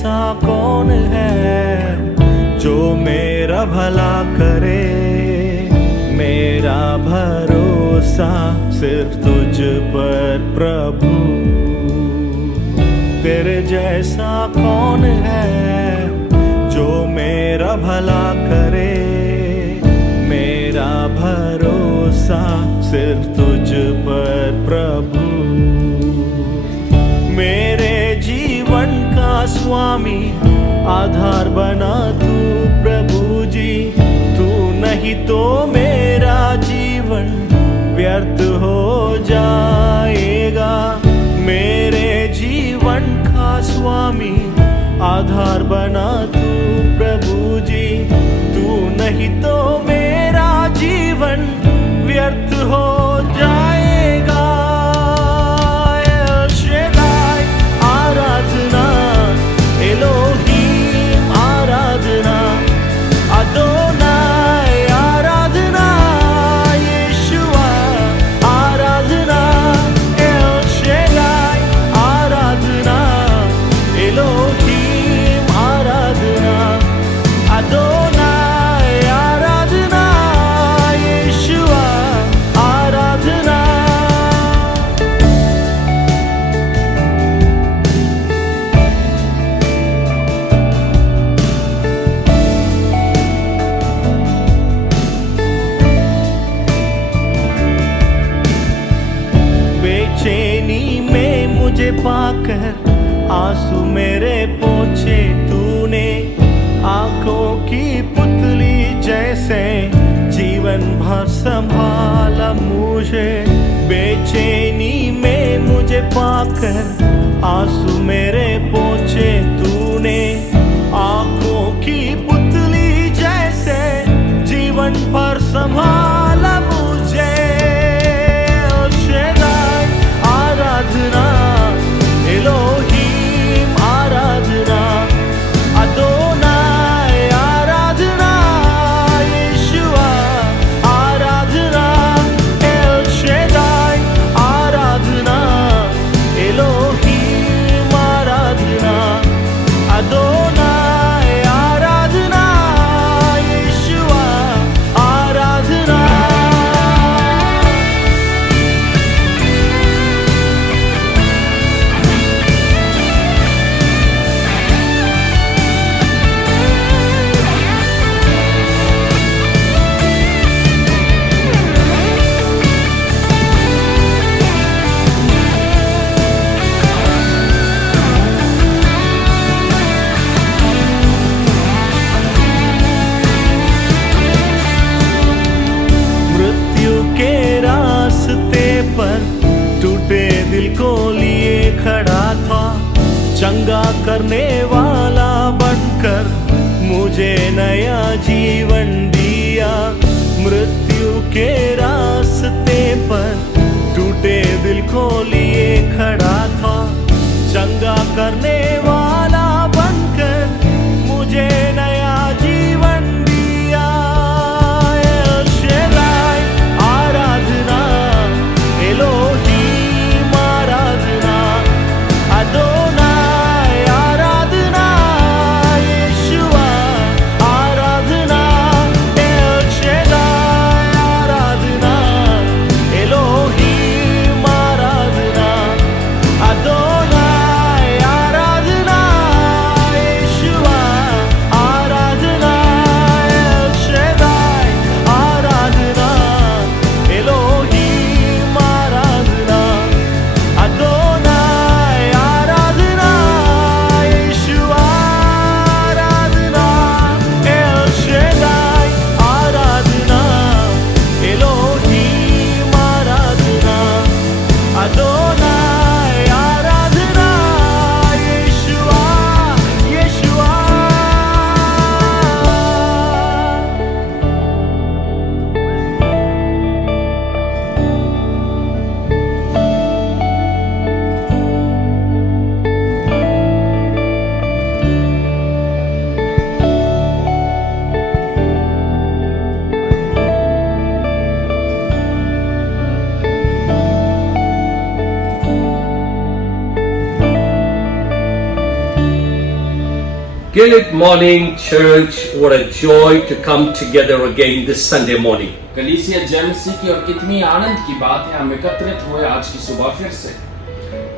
ऐसा कौन है जो मेरा भला करे। मेरा भरोसा सिर्फ तुझ पर प्रभु। तेरे जैसा कौन है जो मेरा भला करे। मेरा भरोसा सिर्फ तुझ पर प्रभु। मेरे जीवन का स्वामी आधार बना तू प्रभु जी। तू नहीं तो मेरा जीवन व्यर्थ हो जाएगा। मेरे जीवन का स्वामी आधार बना तू प्रभु जी। तू नहीं तो मेरा जीवन व्यर्थ हो जाएगा। एल शेदाई आराधना, एलोहीम आराधना, अदोनाई आराधना, यीशुआ आराधना। एल शेदाई आराधना, एलोहीम आराधना, अदोनाई आराधना, यीशुआ आराधना। बेचैनी में मुझे पाकर आंसू मेरे पोंछे तूने। आंखों की पुतली जैसे जीवन भर संभाला मुझे। बेचैनी में मुझे पाकर आंसू मेरे पोंछे तूने। आंखों की पुतली जैसे जीवन भर संभाला मुझे। आराधना, एलोहीम आराधना, अदोनाई आराधना, यीशुआ आराधना। एल शेदाई आराधना, एलोहीम आराधना, अदोनाई आराधना, यीशुआ आराधना। टूटे दिल को लिए खड़ा था। चंगा करने वाला बनकर मुझे नया जीवन दिया। मृत्यु के रास्ते पर टूटे दिल को लिए खड़ा था। चंगा करने वाला बनकर मुझे नया जीवन दिया। L शेदाई Aradhana, Elohim Aradhana, अदोनाई Aradhana, यीशुआ Aradhana. L शेदाई Aradhana, Elohim Aradhana, अदोनाई Aradhana, Good morning, church. What a joy to come together again this Sunday morning. कलीसिया जय मसीह की और कितनी आनंद की बात है हम एकत्रित हुए आज की सुबह फिर से।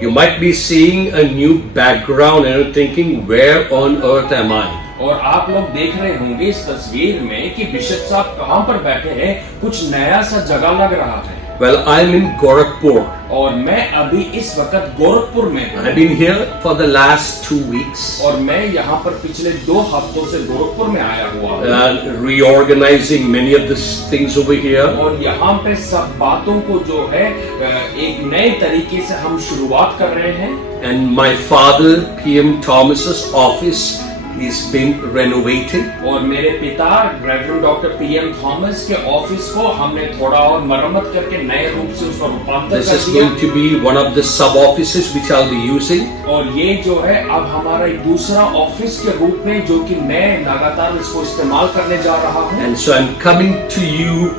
You might be seeing a new background and thinking, where on earth am I? और आप लोग देख रहे होंगे इस तस्वीर में कि बिशप साहब कहाँ पर बैठे हैं, कुछ नया सा जगह लग रहा है। Well, I'm in Gorakhpur. और मैं अभी इस वक्त गोरखपुर में हूँ। I've been here for the last 2 weeks. और मैं यहाँ पर पिछले 2 हफ्तों से गोरखपुर में आया हुआ हूँ। Reorganizing many of the things over here. और यहाँ पे सब बातों को जो है एक नए तरीके से हम शुरुआत कर रहे हैं। And my father, PM Thomas's office is being renovated. और मेरे पिता रेवरेंड डॉक्टर पीएम थॉमस के ऑफिस को हमने थोड़ा और मरम्मत करके नए रूप से उसका रूपांतर This कर is दिया। going to be one of the sub offices which I'll be using. और ये जो है अब हमारा एक दूसरा ऑफिस के रूप में जो कि मैं लगातार इसको इस्तेमाल करने जा रहा हूँ। And so I'm coming to you,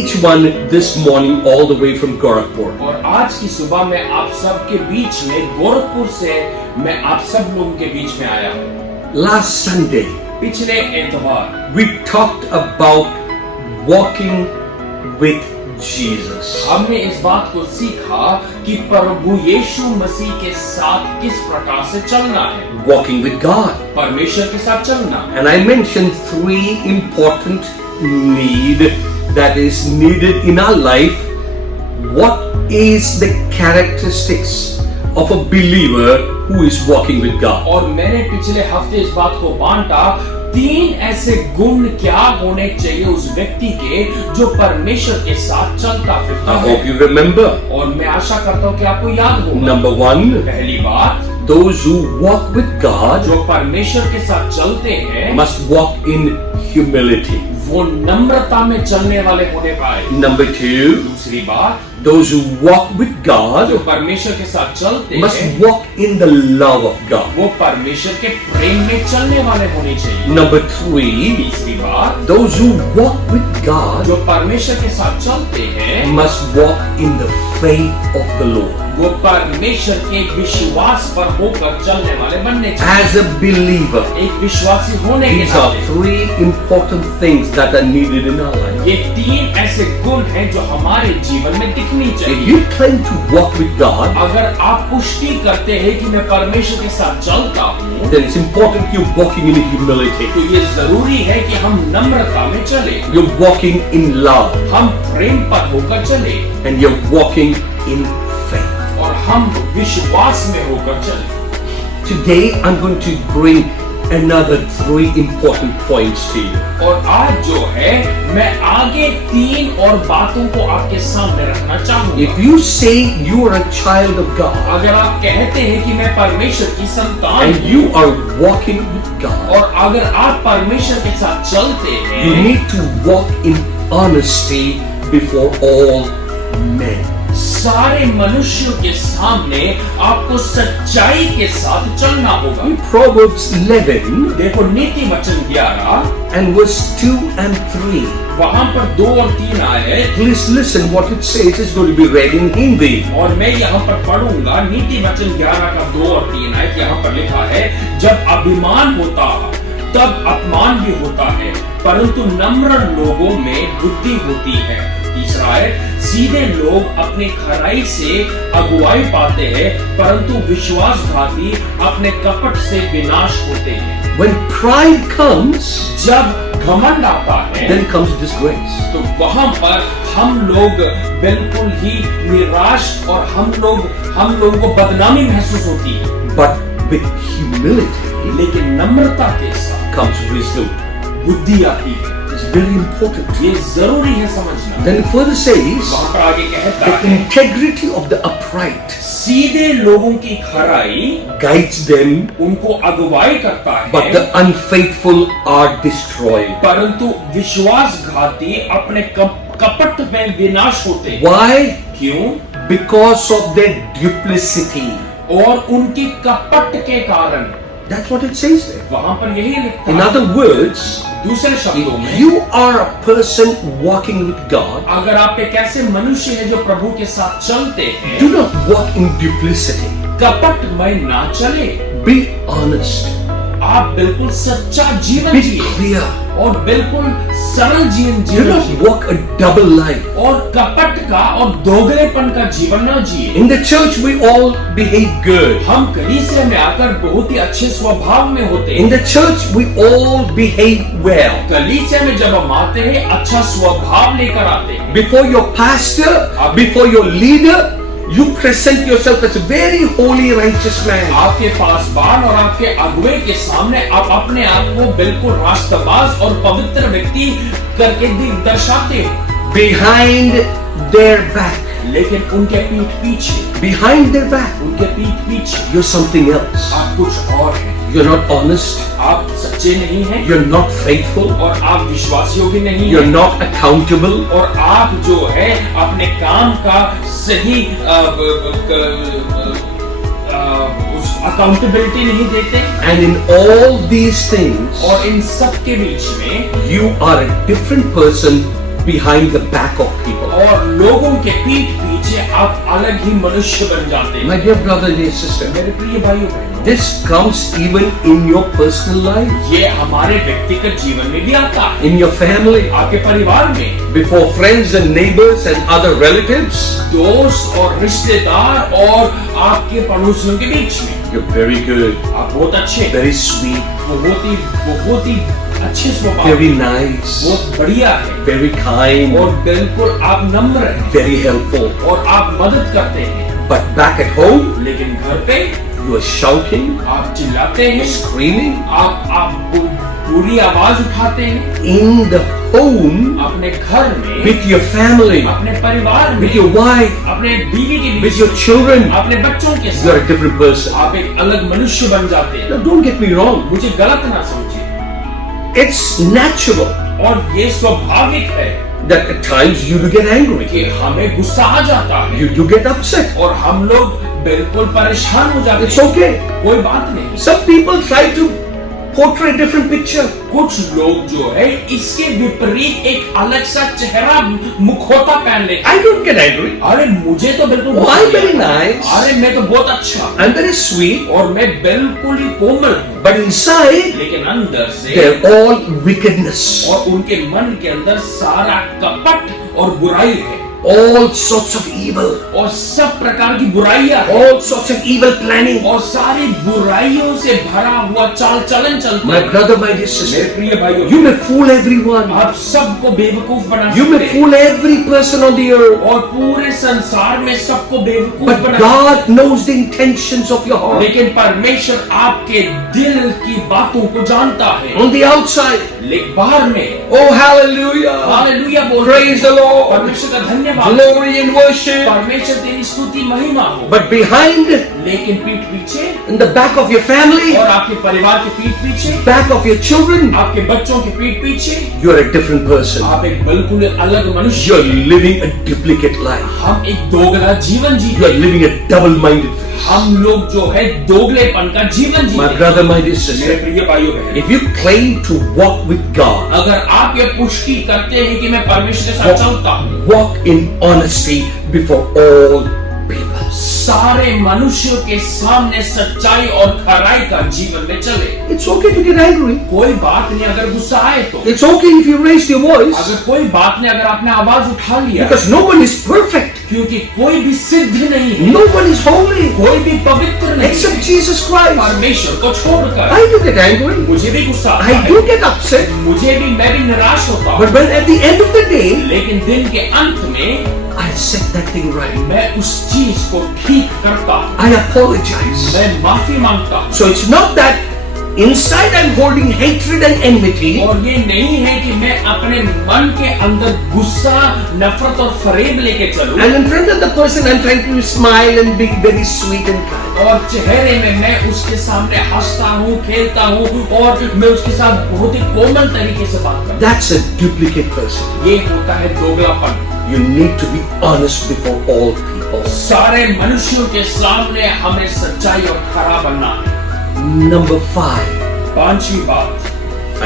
each one this morning, all the way from Gorakhpur. और आज की सुबह मैं आप सब के बीच में गोरखपुर से मैं आप सब लोगों के बीच में आया हूँ। Last Sunday, पिछले एतवार we talked about walking with Jesus. हमने इस बात को सीखा कि प्रभु यीशु मसीह के साथ किस प्रकार से चलना है। Walking with God. परमेश्वर के साथ चलना। And I mentioned 3 important need that is needed in our life. What is the characteristics of a believer who is walking with God? और मैंने पिछले हफ्ते इस बात को बांटा 3 ऐसे गुण क्या होने चाहिए उस व्यक्ति के जो परमेश्वर के साथ चलता फिरता I है। hope you remember. और मैं आशा करता हूँ कि आपको याद होगा। Number 1, पहली बात, those who walk with God जो परमेश्वर के साथ चलते हैं must walk in humility. वो नम्रता में चलने वाले होने पाए। Number 2, दूसरी बात, those who walk with जो God परमेश्वर के साथ चलते must हैं walk in the love of God. वो परमेश्वर के प्रेम में चलने वाले होने चाहिए। Number 3, तीसरी बात, those who walk with God जो परमेश्वर के साथ चलते हैं must walk in the faith of the Lord. वो परमेश्वर के विश्वास पर होकर चलने वाले बनने चाहिए। As a believer, एक विश्वासी होने के these are नाते 3 important things that are needed in our life. ये 3 ऐसे गुण हैं जो हमारे जीवन में दिखनी If चाहिए। you claim to walk with God, अगर आप पुष्टि करते हैं कि मैं परमेश्वर के साथ चलता हूँ, then it's important you're walking in humility. तो ये जरूरी है कि हम नम्रता में चले, You're walking in love हम प्रेम पर होकर चले and you're walking in faith. और हम विश्वास में होकर चले। Today I'm going to bring another 3 important points to you. और आज जो है मैं आगे 3 और बातों को आपके सामने रखना चाहूंगा। If you say you are a child of God अगर आप कहते हैं कि मैं परमेश्वर की संतान and you are walking with God, और अगर आप परमेश्वर के साथ चलते you हैं, need to walk in honesty before all men. सारे मनुष्यों के सामने आपको सच्चाई के साथ चलना होगा। Proverbs 11 देखो नीति वचन 11 and verse 2 and 3. वहां पर 2 और 3 आए Please listen what it says. It's going to be read in Hindi. और मैं यहाँ पर पढ़ूंगा। नीति वचन 11 का 2 और 3 आए। यहाँ पर लिखा है, जब अभिमान होता तब अपमान भी होता है, परंतु नम्र लोगों में बुद्धि होती है। तीसरा है, सीधे लोग अपने खराई से अगुवाई पाते हैं, परंतु विश्वासघाती अपने कपट से विनाश होते हैं। When pride comes, जब घमंड आता है then comes disgrace. तो वहां पर हम लोग बिल्कुल ही निराश और हम लोगों को बदनामी महसूस होती है। But with humility लेकिन नम्रता के साथ comes wisdom. बुद्धि आती है। It's very important. ये जरूरी है समझना। Then it further says, वहां पर आगे कहता the है, integrity of the upright सीधे लोगों की खराई guides them, उनको अगुवाई करता but है, the unfaithful are destroyed. परंतु विश्वासघाती अपने कपट में विनाश होते हैं। Why? क्यों? Because of their duplicity. और उनकी कपट के कारण। That's what it says there. वहां पर यही लिखा In है। other words, दूसरे शब्दों if में, you are a person walking with God, अगर आप एक ऐसे मनुष्य हैं जो प्रभु के साथ चलते हैं, do not walk in duplicity. कपट में ना चले, Be honest. आप बिल्कुल सच्चा जीवन Be जिए clear. और बिल्कुल सरल जीवन Do जिए not walk a double life. और कपट का और दोगलेपन का जीवन न जिए। In the church, we all behave good. हम कलीसिया में आकर बहुत ही अच्छे स्वभाव में होते In हैं। the church, we all behave well. कलीसिया में जब हम आते हैं अच्छा स्वभाव लेकर आते हैं। Before your pastor, before your leader, you present yourself as a very holy, righteous man. आपके पासबान और आपके अगुवे के सामने आप अपने आप को बिल्कुल रास्तबाज और पवित्र व्यक्ति करके दर्शाते हो। Behind their back, लेकिन उनके पीठ पीछे, behind their back, उनके पीठ पीछे you're something else. आप कुछ और हैं। You're not honest. आप सच्चे नहीं हैं You're not faithful. और आप विश्वास योग्य नहीं You're हैं not accountable. और आप जो है अपने काम का सही उस अकाउंटेबिलिटी नहीं देते। And in all these things, और इन सब के बीच में you are a different person behind the back of people. और लोगों के पीठ पीछे आप अलग ही मनुष्य बन जाते हैं। My dear brother, dear sister, मेरे प्रिय भाइयों बहनों, this comes even in your personal life, ये हमारे व्यक्तिगत जीवन में भी आता है। in your family, आपके परिवार में before friends and neighbors and other relatives. दोस्त और रिश्तेदार और आपके पड़ोसियों के बीच में You're very good, आप बहुत अच्छे, very sweet, बहुत ही अच्छे स्वभाव, very nice, बहुत बढ़िया है very kind, और बिल्कुल आप नम्र हैं very helpful. और आप मदद करते हैं। But back at home, लेकिन घर पे you are shouting, आप चिल्लाते हैं, screaming. आप बुरी आवाज उठाते हैं। In the home, अपने घर में, with your family, अपने परिवार में, with your wife, अपने बीवी के with बीच your में, children, अपने बच्चों के you're a साथ different person. आप एक अलग मनुष्य बन जाते हैं। Now, don't get me wrong. मुझे गलत ना समझिए, It's natural और ये स्वाभाविक है that at times you do get angry, कि हमें गुस्सा आ जाता है you do get upset. और हम लोग बिल्कुल परेशान हो जाते It's हैं। okay. कोई बात नहीं। Some people try to portray a different picture. कुछ लोग जो है इसके विपरीत एक अलग सा चेहरा मुखौटा पहन लेते हैं। I don't get angry. अरे मुझे तो बिल्कुल Oh, गुस्सा I'm नहीं very आता। nice. अरे मैं तो बहुत अच्छा I'm very sweet, और मैं बिल्कुल ही कोमल हूँ, but inside लेकिन अंदर से they're all wickedness, और उनके मन के अंदर सारा कपट और बुराई है all sorts of evil, और सब प्रकार की बुराइयां हैं all sorts of evil planning. और सारी बुराइयों से भरा हुआ चाल चलन चलता My है। brother, my dear मेरे sister, प्रिय भाइयों, you may fool everyone. आप सबको बेवकूफ बना You may सकते हैं fool every person on the earth. और पूरे संसार में सबको बेवकूफ But बना सकते God knows the intentions of your हैं। heart. लेकिन परमेश्वर आपके दिल की बातों को जानता है। On the outside, लेकिन बाहर में oh hallelujah, हालेलुया बोल praise the Lord, परमेश्वर का धन्यवाद, glory and worship. परमेश्वर तेरी स्तुति महिमा हो। But behind, लेकिन पीठ पीछे in the back of your family, और आपके परिवार के पीठ पीछे, back of your children, आपके बच्चों के पीठ पीछे you're a different person. आप एक बिल्कुल अलग मनुष्य, You're living a duplicate life. हम एक दोगला जीवन जीते You're living a double-minded. हम लोग जो है दोगलेपन का जीवन My जीते। brother, my dear मेरे sister, प्रिय भाइयों बहनों, if you claim to walk with God, अगर आप ये पुष्टि करते हैं कि मैं परमेश्वर के साथ चलता हूँ, walk in honesty before all people. सारे मनुष्यों के सामने सच्चाई और खराई का जीवन में चले। It's okay to get angry. कोई बात नहीं अगर गुस्सा आए तो, It's okay if you raise your voice, अगर कोई बात नहीं अगर आपने आवाज उठा लिया, because no one is perfect. क्योंकि कोई भी सिद्ध नहीं है, No one is holy कोई भी पवित्र नहीं except है, Jesus Christ. परमेश्वर को छोड़कर। I do get angry. मुझे भी गुस्सा आता I है, do get upset. मैं भी निराश होता हूँ, But when at the end of the day, लेकिन दिन के अंत में I set that thing right. मैं उस चीज को ठीक करता हूँ, I apologize. मैं माफी मांगता हूँ। So it's not that inside I'm holding hatred and enmity, और ये नहीं है कि मैं अपने मन के अंदर गुस्सा, नफरत और फरेब लेके चलूं and in front of the person I'm trying to smile and be very sweet and kind. और चेहरे में मैं उसके सामने हंसता हूँ, खेलता हूँ और मैं उसके साथ बहुत ही कोमल तरीके से बात करता That's a duplicate person. हूँ। ये होता है दोगलापन। You need to be honest before all people. सारे मनुष्यों के सामने हमें सच्चाई और खरा बनना है। Number 5. पांचवी बात,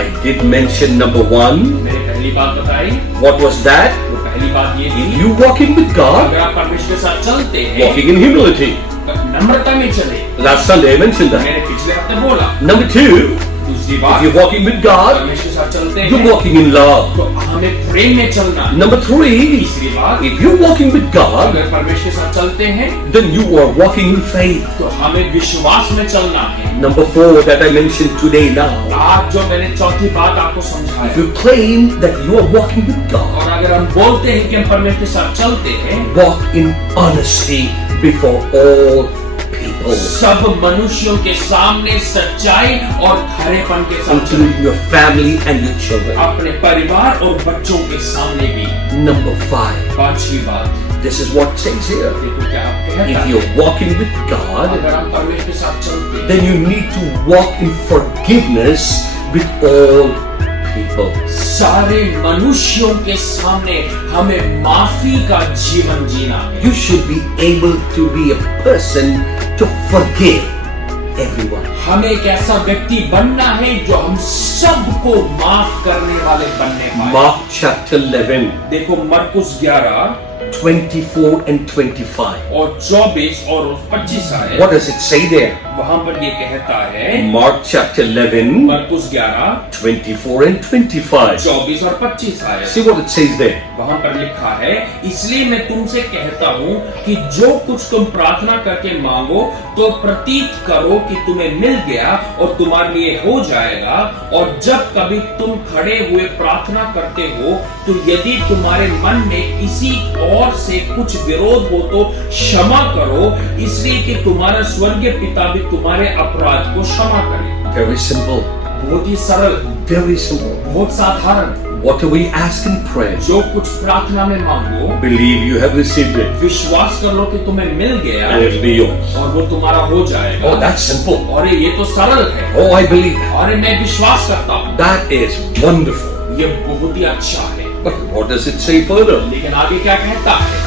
I did mention number 1. मैंने पहली बात बताई, What was that? वो पहली बात ये If थी, you walking with God, अगर आप परमेश्वर के साथ चलते हैं, walking in humility. नम्रता में चले। Last Sunday I mentioned that. मैंने पिछले हफ्ते बोला। Number 2, दूसरी If बात, you're walking with God, परमेश्वर के साथ चलते you're हैं walking in love. तो हमें प्रेम में चलना है। Number 3, तीसरी बात, if you're walking with God, अगर परमेश्वर के साथ चलते हैं then you are walking in faith. तो हमें विश्वास में चलना है। Number 4 that I mentioned today now. आज जो मैंने चौथी बात आपको समझाया, If you claim that you are walking with God, और अगर हम बोलते हैं कि हम परमेश्वर के साथ चलते हैं, walk in honesty before all people, सब मनुष्यों के सामने सच्चाई और खरेपन के साथ चलें, including your family and your children. अपने परिवार और बच्चों के सामने भी। Number 5, पांचवी बात, this is what it says here. देखो क्या आप कहता If है, you're walking with God, अगर हम परमेश्वर के साथ चलते हैं, then you need to walk in forgiveness with all people. सारे मनुष्यों के सामने हमें माफी का जीवन जीना है। You should be able to be a person to forgive everyone. हमें एक ऐसा व्यक्ति बनना है जो हम सबको माफ करने वाले बनने पाए। Mark chapter 11, देखो मरकुस 11 24 and 25. और 24 और 25 आए, What does it say there? वहां पर ये कहता है, Mark chapter 11, मरकुस 11 24 and 25. 24 और 25 आए, See what it says there. वहां पर लिखा है, इसलिए मैं तुमसे कहता हूँ कि जो कुछ तुम प्रार्थना करके मांगो तो प्रतीत करो कि तुम्हें मिल गया और तुम्हारे लिए हो जाएगा। और जब कभी तुम खड़े हुए प्रार्थना करते हो तो यदि तुम्हारे मन में किसी और से कुछ विरोध हो तो क्षमा करो, इसलिए कि तुम्हारा स्वर्गीय पिता भी तुम्हारे अपराध को क्षमा करे। Very simple. बहुत ही सरल, Very simple. बहुत साधारण। What do we ask in prayer? जो कुछ प्रार्थना में मांगो, Believe you have received it विश्वास कर लो कि तुम्हें मिल गया and it'll be yours. और वो तुम्हारा हो जाएगा। Oh, that's simple. और ये तो सरल है, Oh, I believe that. और मैं विश्वास करता हूँ, That is wonderful. ये बहुत ही अच्छा है। But what does it say further? लेकिन आगे क्या कहता है,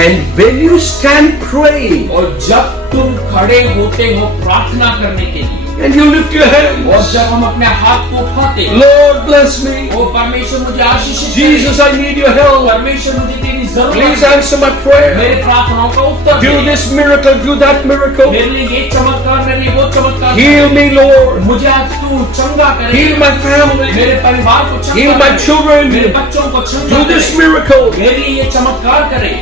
And when you stand praying और जब तुम खड़े होते हो प्रार्थना करने के लिए, and you lift your hands, और जब हम अपने हाथ को उठाते हैं, Lord bless me. ओ परमेश्वर मुझे आशीषित करे, Jesus, I need your help. परमेश्वर मुझे तेरी जरूरत Please है, answer my prayer. मेरे प्रार्थनाओं का उत्तर Do they, this miracle, do that miracle. मेरे लिए ये चमत्कार, मेरे लिए वो चमत्कार, Heal me, Lord. मुझे आज तू चंगा करे, Heal my family. मेरे परिवार को चंगा Heal my करे, children. मेरे बच्चों को चंगा Do this करे, miracle. मेरे लिए ये चमत्कार करे।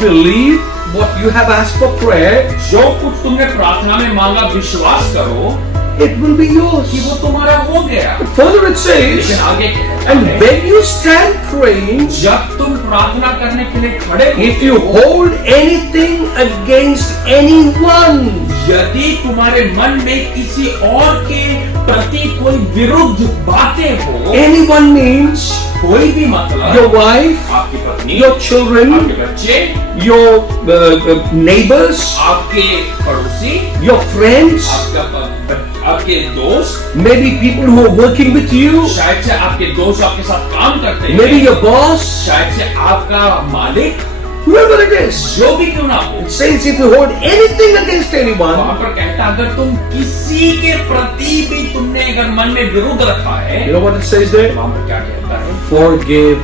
Believe what you have asked for prayer. जो कुछ तुमने प्रार्थना में मांगा विश्वास करो It will be yours. कि वो तुम्हारा हो गया। Further it लेकिन says, आगे कहता and है, when you stand praying, जब तुम प्रार्थना करने के लिए खड़े if होते you हो, hold anything against anyone, यदि तुम्हारे मन में किसी और के प्रति कोई विरुद्ध बातें हो, anyone means कोई भी मतलब, your wife, आपकी पत्नी, your children, आपके बच्चे, your neighbors, आपके पड़ोसी, your friends, आपके दोस्त, maybe people who are working with you, शायद से आपके दोस्त आपके साथ काम करते maybe हैं, your boss, शायद से आपका मालिक, whoever it is. जो भी क्यों ना हो। It says if you hold anything against anyone, वहां पर कहता अगर तुम किसी के प्रति भी तुमने अगर मन में विरोध रखा है, you know what it says there? वहां पर क्या कहता है, Forgive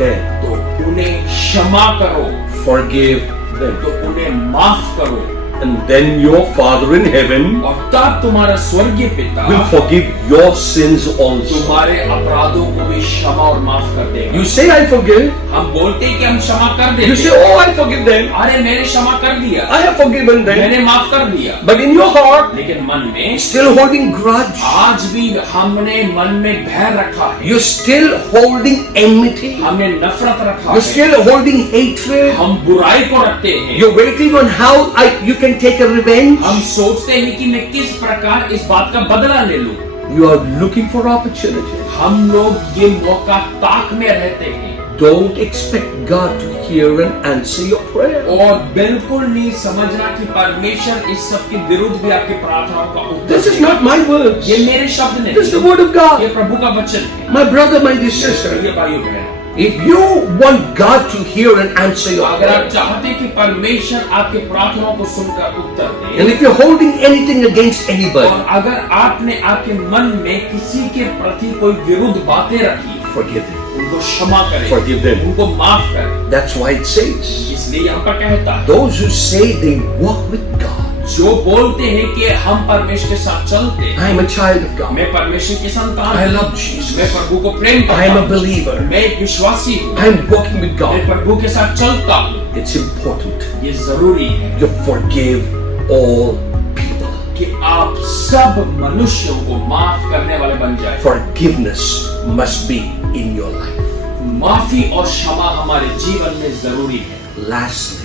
them. तो उन्हें क्षमा करो, Forgive them. तो उन्हें माफ करो, And then your Father in heaven और तब तुम्हारा स्वर्गीय पिता will forgive your sins also. तुम्हारे अपराधों को भी क्षमा और माफ कर देगा। You say, I forgive. हम बोलते हैं कि हम क्षमा कर You say, देते, oh, I forgive them. अरे मैंने क्षमा कर दिया, I have forgiven them. मैंने माफ कर दिया, But in your heart, लेकिन मन में still holding grudge. आज भी हमने मन में भय रखा है, You're still holding enmity. हमने नफरत रखा You're है, still holding hatred. हम बुराई को रखते हैं, You're waiting on how you can take a revenge. हम सोचते हैं कि मैं किस प्रकार इस बात का बदला ले लूं। You are looking for opportunity. हम लोग ये मौका ताक में रहते हैं, Don't expect God to hear and answer your prayer. और बिल्कुल नहीं समझना कि परमेश्वर इस सब के विरुद्ध भी आपकी प्रार्थनाओं का उत्तर This is देगा। not my words. ये मेरे शब्द नहीं, This is the word of God. ये प्रभु का वचन है। My brother, my dear sister, ये भाइयों बहनों, if you want God to hear and answer your अगर आप prayer, चाहते हैं कि परमेश्वर आपके प्रार्थनाओं को सुनकर उत्तर and they, if you're holding anything against anybody, और अगर आपने आपके मन में किसी के प्रति कोई विरुद्ध बातें रखी, forgive them. उनको क्षमा करें, Forgive them. उनको माफ करें। That's why it says, इसलिए यहाँ पर कहता है, those who say they walk with God, जो बोलते हैं कि हम परमेश्वर के साथ चलते हैं, I am a child of God. मैं परमेश्वर की संतान I हूँ, love Jesus. मैं प्रभु को प्रेम I करता am a हूँ, believer. मैं एक विश्वासी हूँ, I am walking with मैं God. प्रभु के साथ चलता हूँ। It's important ये जरूरी है to forgive all people. कि आप सब मनुष्यों को माफ करने वाले बन जाए। Forgiveness must be in your life. माफी और क्षमा हमारे जीवन में जरूरी है। Lastly,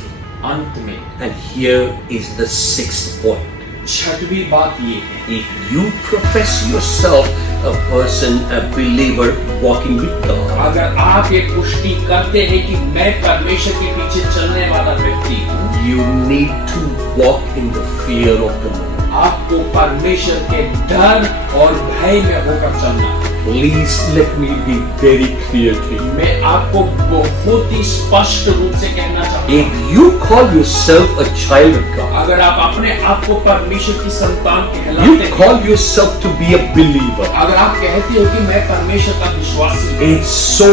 अंत में and here is the sixth point. छठवीं बात ये है, If you profess yourself a person, a believer walking with God, अगर आप ये पुष्टि करते हैं कि मैं परमेश्वर के पीछे चलने वाला व्यक्ति हूँ, you need to walk in the fear of the Lord. आपको परमेश्वर के डर और भय में होकर चलना है। Please let me be very clear to you. मैं आपको बहुत ही स्पष्ट रूप से कहना चाहता हूँ, If you call yourself a child of God, अगर आप अपने आप को परमेश्वर की संतान you कहलाते हैं, call yourself to be a believer, अगर आप कहते हो कि मैं परमेश्वर का विश्वासी हूँ, it's so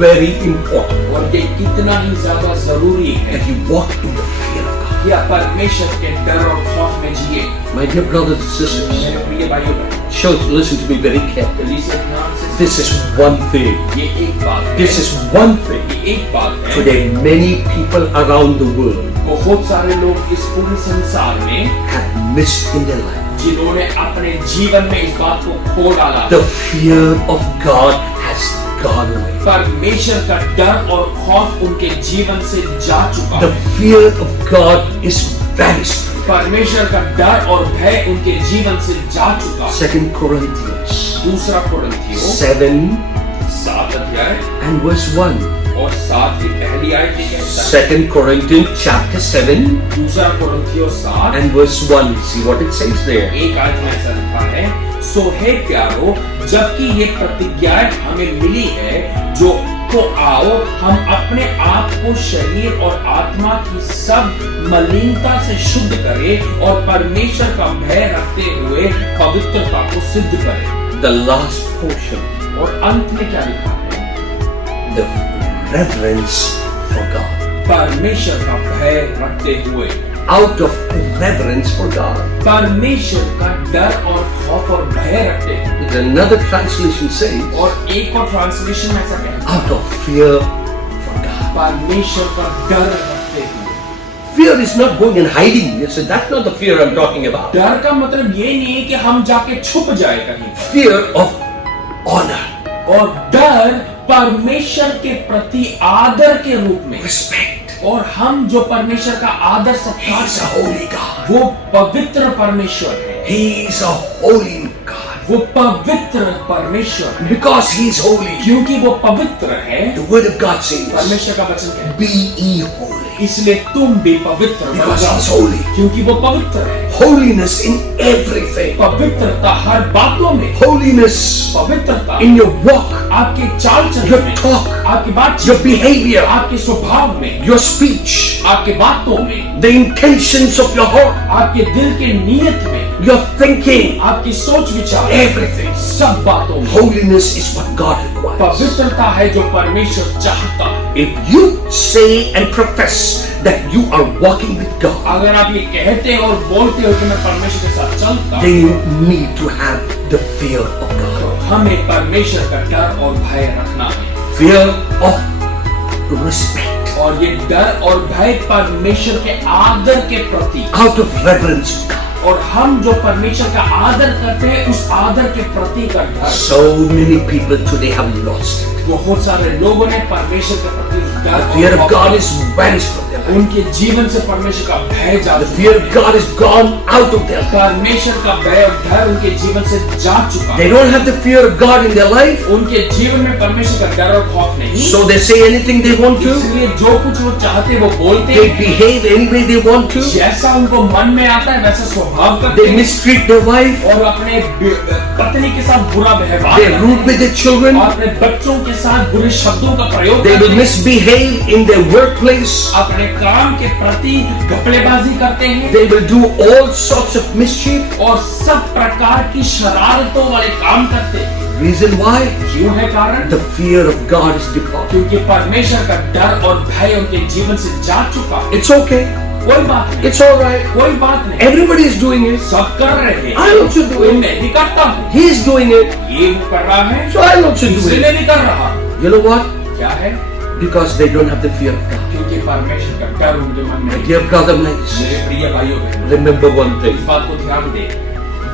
very important और ये कितना ही ज्यादा जरूरी है that you walk in the fear of God. कि आप परमेश्वर के डर और खौफ में जिए। My dear brothers and sisters, मेरे प्रिय भाइयों बहनों, church, listen to me very carefully. जल्दी से ध्यान से This is one thing. ये एक बात है, This is one thing. ये एक बात है। Today, many people around the world बहुत सारे लोग इस पूरे संसार में have missed in their life. जिन्होंने अपने जीवन में इस बात को खो डाला, The fear of God has gone away. परमेश्वर का डर और खौफ उनके जीवन से जा चुका The है। fear of God is vanished. परमेश्वर का डर और भय उनके जीवन से जा चुका है। 2 Corinthians दूसरा कुरिन्थियों 7 7 अध्याय and verse 1. और 7 की पहली आयत ये कहता है, 2 Corinthians chapter 7 दूसरा कुरिन्थियों 7 and verse 1. See what it says there. एक आयत में ऐसा लिखा है, सो हे प्यारो, जबकि ये प्रतिज्ञाएं हमें मिली है, जो तो आओ हम अपने आप को शरीर और आत्मा की सब मलिनता से शुद्ध करें और परमेश्वर का भय रखते हुए पवित्रता को सिद्ध करें। The last portion, और अंत में क्या लिखा है? the reverence for God. परमेश्वर का भय रखते हुए, Out of reverence for God. परमेश्वर का डर और खौफ और भय रखते हुए। Another translation says, और एक और ट्रांसलेशन में ऐसा कहता है, out of fear for God. परमेश्वर का डर रखते हुए। Fear is not going and hiding. You say, that's not the fear I'm talking about. डर का मतलब ये नहीं है कि हम जाके छुप जाए कहीं, Fear of honor, और डर परमेश्वर के प्रति आदर के रूप में। respect. और हम जो परमेश्वर का आदर सत्कार He's a करते हैं, holy God. वो पवित्र परमेश्वर है, He's a holy God. वो पवित्र परमेश्वर है। Because He's holy, क्योंकि वो पवित्र है, the Word of God says, परमेश्वर का वचन कहता be ye holy. है, इसलिए तुम भी पवित्र बन Because जाओ, He's holy. क्योंकि वो पवित्र है। Holiness in everything. पवित्रता हर बातों में, Holiness पवित्रता in your walk, आपके चाल your चलन में, talk, आपकी बातचीत your में, behavior, आपके स्वभाव में, your speech, आपके बातों में, the intentions of your heart, आपके दिल के नियत में, your thinking, आपकी सोच विचार, everything. सब बातों में। Holiness is what God requires. पवित्रता है जो परमेश्वर चाहता है। If you say and profess that you are walking with God, अगर आप ये कहते और बोलते हो कि मैं परमेश्वर के साथ चलता हूं, then you need to have the fear of God. तो हमें परमेश्वर का डर और भय रखना है। Fear of respect. और ये डर और भय परमेश्वर के आदर के प्रति, Out of reverence of God. और हम जो परमेश्वर का आदर करते हैं उस आदर के प्रति का डर। So many people today have lost it. बहुत सारे लोगों ने परमेश्वर के प्रति उस डर The और fear of खौफ- God is vanished from their life. उनके जीवन से परमेश्वर का भय जा The चुका fear है। of God is gone out of their life. परमेश्वर का भय और डर उनके जीवन से जा चुका They है। don't have the fear of God in their life, उनके जीवन में परमेश्वर का डर और खौफ नहीं, so they say anything they want to. इसलिए जो कुछ वो चाहते वो बोलते They हैं, behave any way they want to. जैसा उनको मन में आता है वैसा स्वभाव करते They हैं, mistreat their wife. और अपने पत्नी के साथ बुरा व्यवहार They करते rude हैं, with their children. और अपने बच्चों के साथ बुरे शब्दों का प्रयोग They करते will हैं, misbehave in their workplace. अपने काम के प्रति घपलेबाजी करते हैं, They will do all sorts of mischief. और सब प्रकार की शरारतों वाले काम करते हैं। Reason why? क्यों है कारण? The fear of God is departed. क्योंकि परमेश्वर का डर और भय उनके जीवन से जा चुका है। It's okay. कोई बात नहीं, It's all right. कोई बात नहीं, Everybody is doing it. सब कर रहे हैं, I also do it. मैं भी करता हूँ, He is doing it. ये वो कर रहा है, So I also do इसलिए it. मैं भी कर रहा हूँ। You know what? क्या है? Because they don't have the fear of God. क्योंकि परमेश्वर का डर उनके मन में My नहीं। dear brother, my sister, मेरे प्रिय भाइयों बहनों, remember one इस thing. बात को ध्यान दें,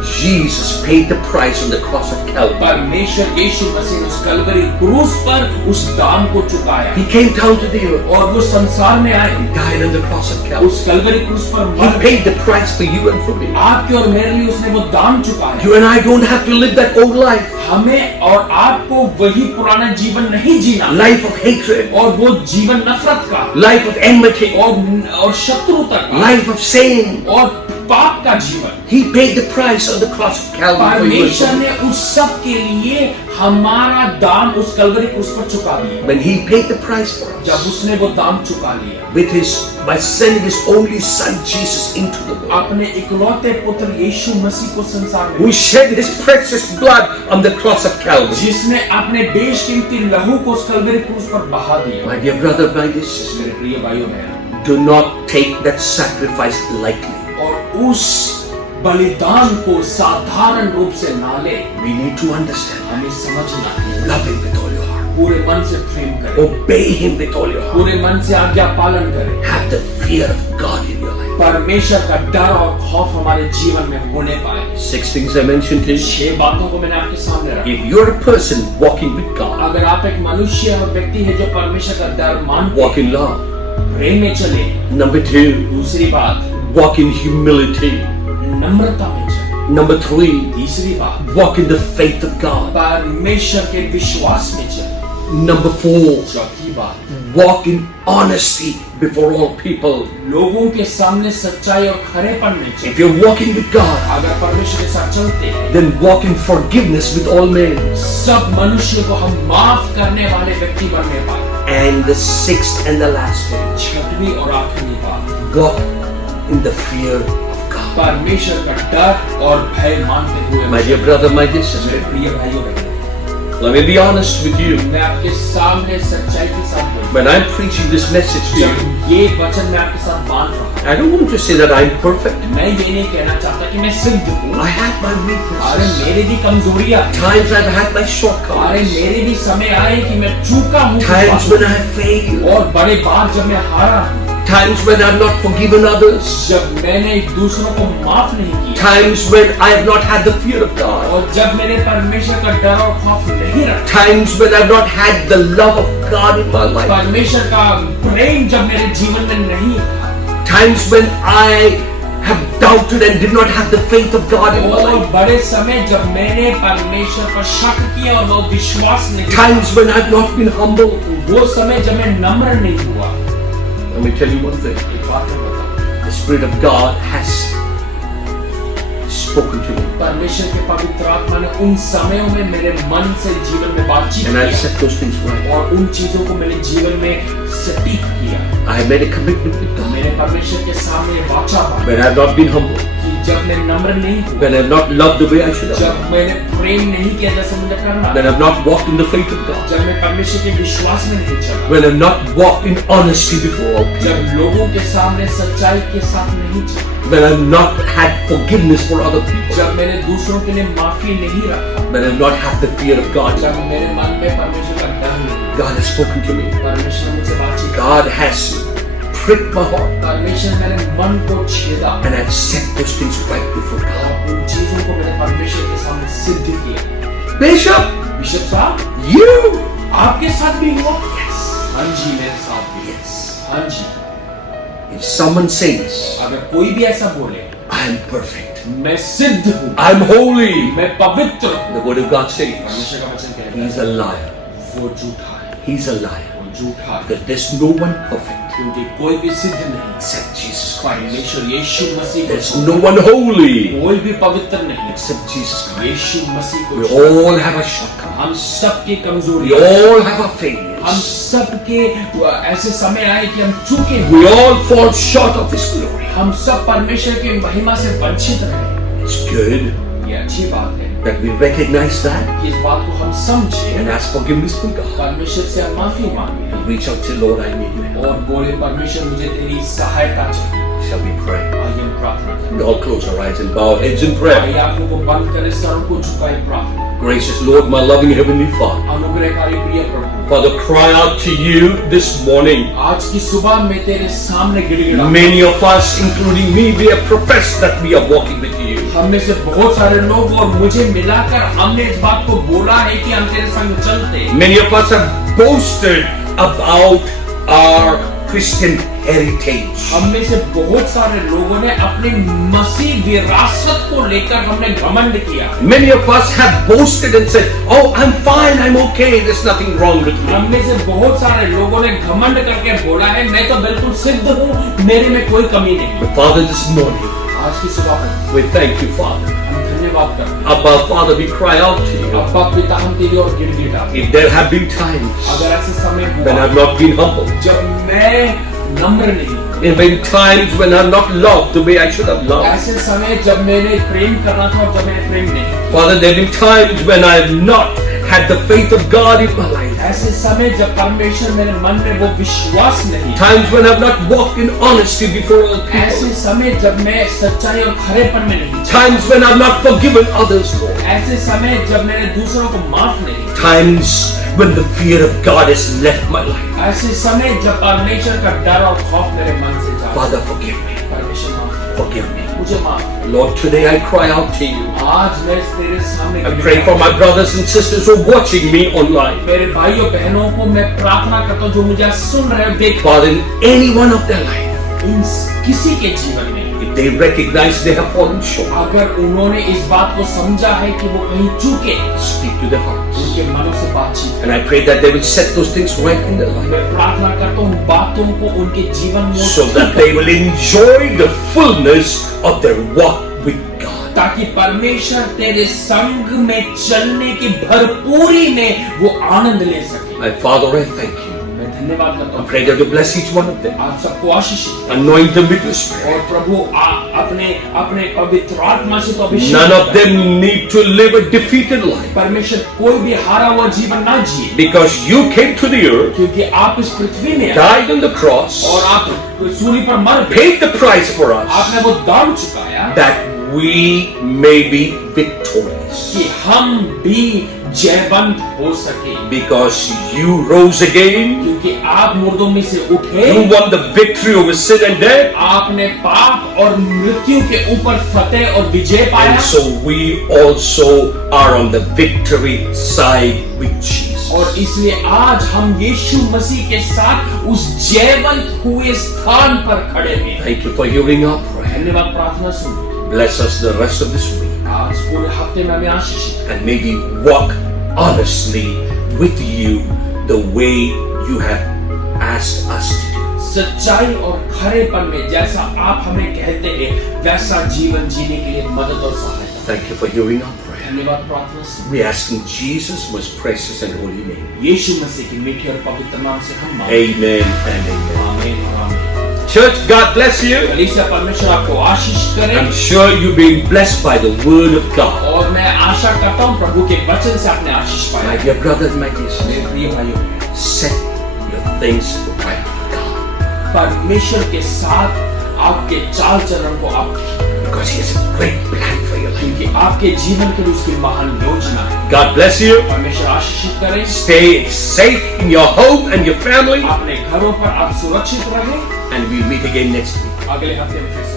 Jesus paid the price on the cross of Calvary. परमेश्वर यीशु मसीह ने उस कलवरी क्रूस पर उस दाम को चुकाया He came down to the earth, और वो संसार में आए, died on the cross of Calvary. उस कलवरी क्रूस पर He मर paid the price for you and for me. आपके और मेरे लिए उसने वो दाम चुकाया। You and I don't have to live that old life. हमें और आपको वही पुराना जीवन नहीं जीना, Life of hatred, और वो जीवन नफरत का life of enmity, और शत्रुता का life of sin. और पाप का जीवन। He paid the price on the cross of Calvary for you and परमेश्वर for me. ने उस सब के लिए हमारा दाम उस कलवरी क्रूस पर चुका दिया। When He paid the price for जब us, उसने वो दाम चुका लिया by sending His only Son Jesus into the world, अपने इकलौते पुत्र यीशु मसीह को संसार में, who shed His precious blood on the cross of Calvary. जिसने अपने बेशकीमती लहू को उस कलवरी क्रूस पर बहा दिया। My dear brother, my dear sister, मेरे प्रिय भाइयों बहनों, do not take that sacrifice lightly. और उस बलिदान को साधारण रूप से ना ले। We need to understand. हमें समझना है, Love Him with all your heart. पूरे मन से प्रेम करें, Obey Him with all your heart. पूरे मन से आज्ञा पालन करें। Have the fear of God in your life. परमेश्वर का डर और खौफ हमारे जीवन में होने पाए। 6 things I mentioned to you. 6 बातों को मैंने आपके सामने रखा। If you're a person walking with God, अगर आप एक मनुष्य और व्यक्ति है जो परमेश्वर का डर मानते walk in love. प्रेम में चले। Number 2, दूसरी बात, walk in humility. नम्रता में चले। Number 3, तीसरी बात, walk in the faith of God. परमेश्वर के विश्वास में चले। Number 4, चौथी बात, walk in honesty before all people. लोगों के सामने सच्चाई और खरेपन में चले। If you're walking with God, अगर परमेश्वर के साथ चलते हैं, then walk in forgiveness with all men. सब मनुष्य को हम माफ करने वाले व्यक्ति बनने पाए। And the 6th and the last thing, छठवीं और आखिरी बात, walk in the fear of God. परमेश्वर का डर और भय मानते हुए। My dear brother, my dear मेरे sister, प्रिय भाइयों बहनों, let me be honest with you. मैं आपके सामने सच्चाई के साथ बोलूं। When I'm preaching this message to you, जब ये वचन मैं आपके साथ बांध रहा हूं, I don't want to say that I'm perfect. मैं ये नहीं कहना चाहता कि मैं सिद्ध हूँ। I have my अरे weaknesses. मेरे भी कमजोरियां हैं। Times I've had my अरे shortcomings. मेरे भी समय आए कि मैं चूका हूँ Times when I have failed. और बड़े बार जब मैं हारा हूँ, Times when I've not forgiven others. जब मैंने दूसरों को माफ नहीं किया, Times when I have not had the fear of God. और जब मैंने परमेश्वर का डर और खौफ नहीं रखा, Times when I've not had the love of God in my life. परमेश्वर का प्रेम जब मेरे जीवन में नहीं था, Times when I have doubted and did not have the faith of God in my और life. बड़े समय जब मैंने परमेश्वर पर शक किया और वो विश्वास नहीं किया, Times when I've not been humble. वो समय जब मैं नम्र नहीं हुआ। Let me tell you one thing. एक बात मैं बताऊं, The Spirit of God has spoken to me. परमेश्वर के पवित्र आत्मा ने उन समयों में मेरे मन से जीवन में बातचीत And I've किया set those things right. और उन चीजों को मेरे जीवन में सटीक किया। I have made a commitment with God. मैंने परमेश्वर के सामने वाचा बांधी When I have not been humble. कि जब मैं नम्र नहीं हुआ, When I have not loved the way I should have. जब मैंने प्रेम नहीं किया जैसे मुझे करना, When I have not walked in the faith of God. जब मैं परमेश्वर के विश्वास में नहीं चला, When I have not walked in honesty before all people. जब लोगों के सामने सच्चाई के साथ नहीं चला, When I have not had forgiveness for other people. जब मैंने दूसरों के लिए माफी नहीं रखा, When I have not had the fear of God. जब मेरे मन में परमेश्वर का डर नहीं, God has spoken to me. परमेश्वर ने मुझसे बातचीत की, God has pricked my heart. परमेश्वर ने मेरे मन को छेदा And I've set those things right before God. और उन चीजों को मैंने परमेश्वर के सामने सिद्ध किया। Bishop, बिशप साहब, you. आपके साथ भी हुआ? हाँ जी, मेरे साथ भी। हाँ जी। If someone says, अगर कोई भी ऐसा बोले, I am perfect, मैं सिद्ध हूँ, I'm holy, मैं पवित्र हूँ, the word of God says, परमेश्वर का वचन कहता he's a liar. है वो झूठा है, He's a liar. वो झूठा है, Because there's no one perfect क्योंकि कोई भी सिद्ध नहीं। except Jesus Christ. परमेश्वर यीशु मसीह को There's छोड़ no one holy कोई भी पवित्र नहीं। except Jesus Christ. यीशु मसीह को We छोड़ all have a shortcoming. हम सबकी We कमजोरी, all have our हम failures. सबके ऐसे समय आए कि हम चूके, We all fall short of His glory. हम सब परमेश्वर की महिमा से वंचित रहे। It's good ये अच्छी बात है that we recognize that कि इस बात को हम समझे, and ask forgiveness from God परमेश्वर से हम माफी मांगे and reach out to Lord, I need your help. और बोले परमेश्वर मुझे तेरी सहायता चाहिए। Shall we pray? आइए हम प्रार्थना करें। We all close our eyes and bow our heads in prayer. आइए आंखों को बंद करें, सर को झुकाए, प्रार्थना। Gracious Lord, my loving Heavenly Father, अनुग्रहकारी प्रिय प्रभु, Father, cry out to you this morning. आज की सुबह मैं तेरे सामने गिड़गिड़ा। Many of us, including me, we have professed that we are walking with you. हम में से बहुत सारे लोग और मुझे मिलाकर हमने इस बात को बोला है कि हम तेरे संग चलते। Many of us have boasted about our Christian heritage. हम में से बहुत सारे लोगों ने अपनी मसीह विरासत को लेकर हमने घमंड किया। Many of us have boasted and said, "Oh, I'm fine, I'm okay, there's nothing wrong with me." हम में से बहुत सारे लोगों ने घमंड करके बोला है, मैं तो बिल्कुल सिद्ध हूँ, मेरे में कोई कमी नहीं। But Father, this morning, आज की सुबह we thank you, Father. हम धन्यवाद करते हैं। Abba, Father, we cry out to you. अब्बा पिता, हम तेरी ओर गिड़गिड़ाते हैं। If there have been times अगर ऐसे समय when हुआ I've not been humble, जब मैं नम्र नहीं, there have been times when I've not loved the way I should have loved. ऐसे समय जब मैंने प्रेम करना था और जब मैंने प्रेम नहीं, Father, there have been times when I have not had the faith of God in my life. ऐसे समय जब परमेश्वर मेरे मन में वो विश्वास नहीं, Times when I've not walked in honesty before all ऐसे people. समय जब मैं सच्चाई और खरेपन में नहीं, Times when I've not forgiven others, Lord. ऐसे समय जब मैंने दूसरों को माफ नहीं, Times when the fear of God has left my life. ऐसे समय जब परमेश्वर का डर और खौफ मेरे मन से जा, Father, forgive me. परमेश्वर माफ कर, Forgive me. मुझे माफ। Lord, today I cry out to you. आज मैं तेरे सामने I pray for my brothers and sisters who are watching me online. मेरे भाइयों बहनों को मैं प्रार्थना करता हूँ जो मुझे आज सुन रहे हो, देख Father, in any one of their life, इन किसी के जीवन में if they recognize they have fallen short, अगर उन्होंने इस बात को समझा है कि वो कहीं चूके, speak to their hearts. उनके मनों से बातचीत। And I pray that they will set those things right in their life, मैं प्रार्थना करता हूँ बातों को उनके जीवन में so that they will enjoy the fullness of their walk with God. ताकि परमेश्वर तेरे संग में चलने की भरपूरी में वो आनंद ले सके। My Father, I thank you. मैं धन्यवाद करता I हूँ। pray that you bless each one of them. आप सबको आशीष दें। Anoint them with your Spirit. और प्रभु अपने अपने पवित्र आत्मा से तो अभिषेक None of करें। them need to live a defeated life, परमेश्वर कोई भी हारा हुआ जीवन ना जिए, because you came to the earth, क्योंकि आप इस पृथ्वी में आए died on the cross, और आप सूली पर मर गए। paid the price for us, आपने वो दाम चुकाया that we may be victorious. कि हम भी जयवंत हो सके, Because you rose again, क्योंकि आप मुर्दों में से उठे, you won the victory over sin and death, आपने पाप और मृत्यु के ऊपर फतेह और विजय पाया। and so we also are on the victory side with Jesus. और इसलिए आज हम यीशु मसीह के साथ उस जयवंत हुए स्थान पर खड़े हैं। Thank you for hearing our prayer. धन्यवाद प्रार्थना सुन। Bless us the rest of this week, आज पूरे हफ्ते में हमें आशीषित and may we walk honestly with you the way you have asked us to do. सच्चाई और खरेपन में जैसा आप हमें कहते हैं वैसा जीवन जीने के लिए मदद और सहायता। Thank you for hearing our prayer. धन्यवाद प्रार्थना सुन। We ask in Jesus' most precious and holy name. यीशु मसीह के मीठे और पवित्र नाम से हम मांगते Amen and amen. हैं। आमीन और आमीन। Church, God bless you. कलीसिया परमेश्वर आपको आशीष करे। I'm sure you've been blessed by the word of God. और मैं आशा करता हूँ प्रभु के वचन से आपने आशीष My पाया। dear brothers and my dear sisters, मेरे प्रिय भाइयों, set your things right with God, परमेश्वर के साथ आपके चाल चलन को आप, because He has a great plan for your life. क्योंकि आपके जीवन के लिए उसकी महान योजना है। God bless you. परमेश्वर आशीषित करे। Stay safe in your home and your family, अपने घरों पर आप सुरक्षित रहें। and we'll meet again next week. अगले हफ्ते में फिर से